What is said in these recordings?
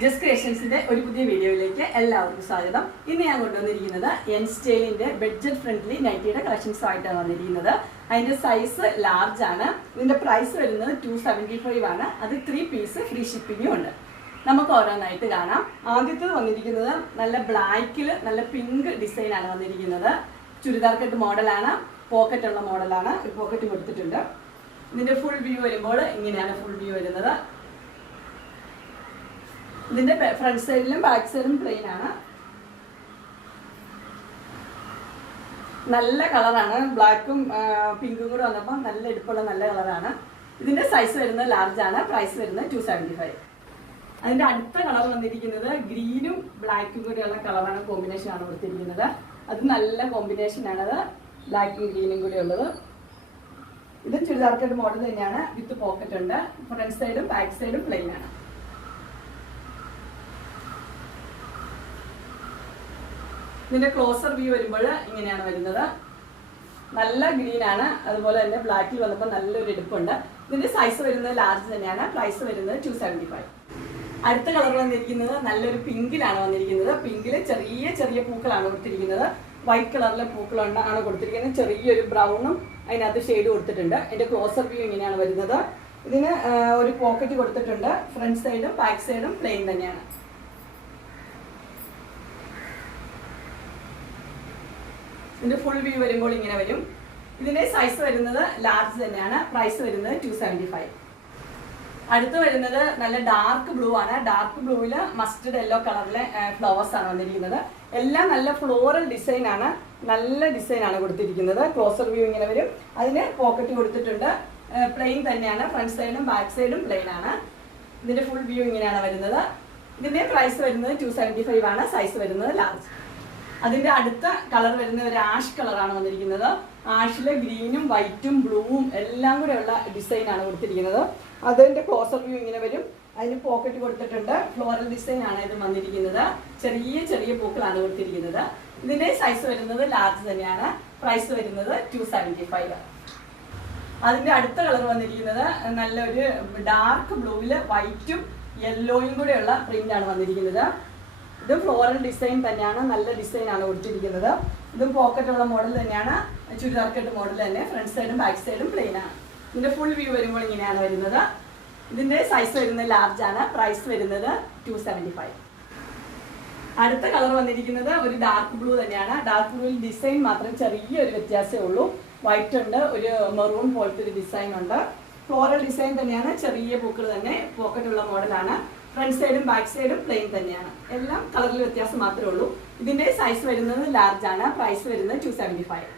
Just ക്രിയേഷൻസിന്റെ ഒരു പുതിയ വീഡിയോയിലേക്ക് എല്ലാവർക്കും സ്വാഗതം. ഇന്ന് ഞാൻ കൊണ്ടുവന്നിരിക്കുന്നത് എൻ സ്റ്റൈലിന്റെ ബഡ്ജറ്റ് ഫ്രണ്ട്ലി നൈറ്റിയുടെ കളക്ഷൻസ് ആയിട്ടാണ് വന്നിരിക്കുന്നത്. അതിന്റെ സൈസ് ലാർജ് ആണ്. ഇതിന്റെ പ്രൈസ് വരുന്നത് 275 ആണ്. അത് 3 പീസ് ഫ്രീ ഷിപ്പിംഗും ഉണ്ട്. നമുക്ക് ഓരോന്നായിട്ട് കാണാം. ആദ്യത്തെ വന്നിരിക്കുന്നത് നല്ല ബ്ലാക്കിൽ നല്ല പിങ്ക് ഡിസൈൻ ആണ് വന്നിരിക്കുന്നത്. ചുരിദാർ കട്ട് മോഡലാണ്, പോക്കറ്റ് ഉള്ള മോഡലാണ്. ഒരു പോക്കറ്റ് കൊടുത്തിട്ടുണ്ട്. ഇതിന്റെ ഫുൾ വ്യൂ വരുമ്പോൾ ഇങ്ങനെയാണ് ഫുൾ വ്യൂ വരുന്നത്. ഇതിന്റെ ഫ്രണ്ട് സൈഡിലും ബാക്ക് സൈഡിലും പ്ലെയിൻ ആണ്. നല്ല കളറാണ്. ബ്ലാക്കും പിങ്കും കൂടെ വന്നപ്പോൾ നല്ല എടുപ്പുള്ള നല്ല കളറാണ്. ഇതിന്റെ സൈസ് വരുന്നത് ലാർജ് ആണ്. പ്രൈസ് വരുന്നത് 275. അതിന്റെ അടുത്ത കളർ വന്നിരിക്കുന്നത് ഗ്രീനും ബ്ലാക്കും കൂടെയുള്ള കളറാണ്, കോമ്പിനേഷൻ ആണ് കൊടുത്തിരിക്കുന്നത്. അത് നല്ല കോമ്പിനേഷൻ ആണത്, ബ്ലാക്കും ഗ്രീനും കൂടെ ഉള്ളത്. ഇത് ചുരിദാർ കട്ട് മോഡൽ തന്നെയാണ്, വിത്ത് പോക്കറ്റ് ഉണ്ട്. ഫ്രണ്ട് സൈഡും ബാക്ക് സൈഡും പ്ലെയിൻ ആണ്. ഇതിന്റെ ക്ലോസർ വ്യൂ വരുമ്പോൾ ഇങ്ങനെയാണ് വരുന്നത്. നല്ല ഗ്രീൻ ആണ്, അതുപോലെ തന്നെ ബ്ലാക്കിൽ വന്നപ്പോൾ നല്ലൊരു എടുപ്പുണ്ട്. ഇതിന്റെ സൈസ് വരുന്നത് ലാർജ് തന്നെയാണ്. പ്രൈസ് വരുന്നത് 275. അടുത്ത കളർ വന്നിരിക്കുന്നത് നല്ലൊരു പിങ്കിലാണ് വന്നിരിക്കുന്നത്. പിങ്കില് ചെറിയ ചെറിയ പൂക്കളാണ് കൊടുത്തിരിക്കുന്നത്. വൈറ്റ് കളറിലെ പൂക്കളാണ് കൊടുത്തിരിക്കുന്നത്. ചെറിയൊരു ബ്രൗണും അതിനകത്ത് ഷെയ്ഡ് കൊടുത്തിട്ടുണ്ട്. ഇതിന്റെ ക്ലോസർ വ്യൂ ഇങ്ങനെയാണ് വരുന്നത്. ഇതിന് ഒരു പോക്കറ്റ് കൊടുത്തിട്ടുണ്ട്. ഫ്രണ്ട് സൈഡും ബാക്ക് സൈഡും പ്ലെയിൻ തന്നെയാണ്. ഇതിന്റെ ഫുൾ വ്യൂ വരുമ്പോൾ ഇങ്ങനെ വരും. ഇതിന്റെ സൈസ് വരുന്നത് ലാർജ് തന്നെയാണ്. പ്രൈസ് വരുന്നത് 275. അടുത്ത് വരുന്നത് നല്ല ഡാർക്ക് ബ്ലൂ ആണ്. ഡാർക്ക് ബ്ലൂവില് മസ്റ്റർഡ് യെല്ലോ കളറിലെ ഫ്ലവേഴ്സ് ആണ് വന്നിരിക്കുന്നത്. എല്ലാം നല്ല ഫ്ലോറൽ ഡിസൈൻ ആണ്. നല്ല ഡിസൈൻ ആണ് കൊടുത്തിരിക്കുന്നത്. ക്ലോസർ വ്യൂ ഇങ്ങനെ വരും. അതിന് പോക്കറ്റ് കൊടുത്തിട്ടുണ്ട്. പ്ലെയിൻ തന്നെയാണ്. ഫ്രണ്ട് സൈഡും ബാക്ക് സൈഡും പ്ലെയിൻ ആണ്. ഇതിന്റെ ഫുൾ വ്യൂ ഇങ്ങനെയാണ് വരുന്നത്. ഇതിന്റെ പ്രൈസ് വരുന്നത് 275 ആണ്. സൈസ് വരുന്നത് ലാർജ്. അതിന്റെ അടുത്ത കളർ വരുന്ന ഒരു ആഷ് കളറാണ് വന്നിരിക്കുന്നത്. ആഷിലെ ഗ്രീനും വൈറ്റും ബ്ലൂവും എല്ലാം കൂടെ ഉള്ള ഡിസൈൻ ആണ് കൊടുത്തിരിക്കുന്നത്. അതിന്റെ ക്ലോസർ വ്യൂ ഇങ്ങനെ വരും. അതിന് പോക്കറ്റ് കൊടുത്തിട്ടുണ്ട്. ഫ്ലോറൽ ഡിസൈൻ ആണ് ഇത് വന്നിരിക്കുന്നത്. ചെറിയ ചെറിയ പൂക്കളാണ് കൊടുത്തിരിക്കുന്നത്. ഇതിന്റെ സൈസ് വരുന്നത് ലാർജ് തന്നെയാണ്. പ്രൈസ് വരുന്നത് 275. അതിന്റെ അടുത്ത കളർ വന്നിരിക്കുന്നത് നല്ലൊരു ഡാർക്ക് ബ്ലൂവില് വൈറ്റും യെല്ലോയും കൂടെയുള്ള പ്രിന്റ് ആണ് വന്നിരിക്കുന്നത്. ഇത് ഫ്ലോറൽ ഡിസൈൻ തന്നെയാണ്. നല്ല ഡിസൈൻ ആണ് കൊടുത്തിരിക്കുന്നത്. ഇതും പോക്കറ്റ് ഉള്ള മോഡൽ തന്നെയാണ്. ചുരിദാർ കട്ട് മോഡൽ തന്നെ. ഫ്രണ്ട് സൈഡും ബാക്ക് സൈഡും പ്ലെയിൻ ആണ്. ഇതിന്റെ ഫുൾ വ്യൂ വരുമ്പോൾ ഇങ്ങനെയാണ് വരുന്നത്. ഇതിന്റെ സൈസ് വരുന്നത് ലാർജ് ആണ്. പ്രൈസ് വരുന്നത് 275. അടുത്ത കളർ വന്നിരിക്കുന്നത് ഒരു ഡാർക്ക് ബ്ലൂ തന്നെയാണ്. ഡാർക്ക് ബ്ലൂവിൽ ഡിസൈൻ മാത്രം ചെറിയൊരു വ്യത്യാസമേ ഉള്ളൂ. വൈറ്റ് ഉണ്ട്, ഒരു മെറൂൺ പോലത്തെ ഒരു ഡിസൈൻ ഉണ്ട്. ഫ്ലോറൽ ഡിസൈൻ തന്നെയാണ്. ചെറിയ പൂക്കൾ തന്നെ. പോക്കറ്റ് ഉള്ള മോഡലാണ്. ഫ്രണ്ട് സൈഡും ബാക്ക് സൈഡും പ്ലെയിൻ തന്നെയാണ്. എല്ലാം കളറിൽ വ്യത്യാസം മാത്രമേ ഉള്ളൂ. ഇതിന്റെ സൈസ് വരുന്നത് ലാർജ് ആണ്. പ്രൈസ് വരുന്നത് 275.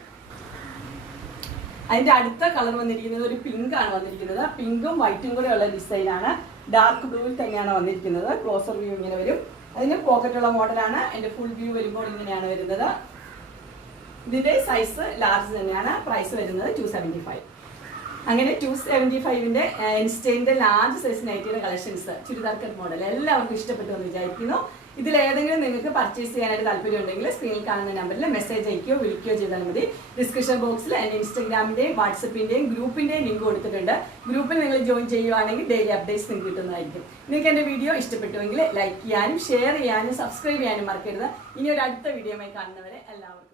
അതിന്റെ അടുത്ത കളർ വന്നിരിക്കുന്നത് ഒരു പിങ്ക് ആണ് വന്നിരിക്കുന്നത്. പിങ്കും വൈറ്റും കൂടെ ഉള്ള ഡിസൈൻ ആണ്. ഡാർക്ക് ബ്ലൂവിൽ തന്നെയാണ് വന്നിരിക്കുന്നത്. ക്ലോസർ വ്യൂ ഇങ്ങനെ വരും. അതിന് പോക്കറ്റ് ഉള്ള മോഡലാണ്. അതിന്റെ ഫുൾ വ്യൂ വരുമ്പോൾ ഇങ്ങനെയാണ് വരുന്നത്. ഇതിന്റെ സൈസ് ലാർജ് തന്നെയാണ്. പ്രൈസ് വരുന്നത് 275. അങ്ങനെ 275ന്റെ ഇൻസ്റ്റൈലിന്റെ ലാർജ് സൈസ് നൈറ്റിയുടെ കളക്ഷൻസ്, ചുരിദാർ കട്ട് മോഡൽ എല്ലാവർക്കും ഇഷ്ടപ്പെട്ടു എന്ന് വിചാരിക്കുന്നു. ഇതിൽ ഏതെങ്കിലും നിങ്ങൾക്ക് പർച്ചേസ് ചെയ്യാനായിട്ട് താല്പര്യം ഉണ്ടെങ്കിൽ സ്ക്രീനിൽ കാണുന്ന നമ്പറിൽ മെസ്സേജ് അയക്കുകയോ വിളിക്കുകയോ ചെയ്താൽ മതി. ഡിസ്ക്രിപ്ഷൻ ബോക്സിൽ എൻ്റെ ഇൻസ്റ്റാഗ്രാമിന്റെയും വാട്സപ്പിന്റെയും ഗ്രൂപ്പിന്റെയും ലിങ്ക് കൊടുത്തിട്ടുണ്ട്. ഗ്രൂപ്പിൽ നിങ്ങൾ ജോയിൻ ചെയ്യുവാണെങ്കിൽ ഡെയിലി അപ്ഡേറ്റ്സ് നിങ്ങൾക്ക് കിട്ടുന്നതായിരിക്കും. നിങ്ങൾക്ക് എൻ്റെ വീഡിയോ ഇഷ്ടപ്പെട്ടുവെങ്കിൽ ലൈക്ക് ചെയ്യാനും ഷെയർ ചെയ്യാനും സബ്സ്ക്രൈബ് ചെയ്യാനും മറക്കരുത്. ഇനി ഒരു അടുത്ത വീഡിയോയുമായി കാണുന്നവരെ എല്ലാവർക്കും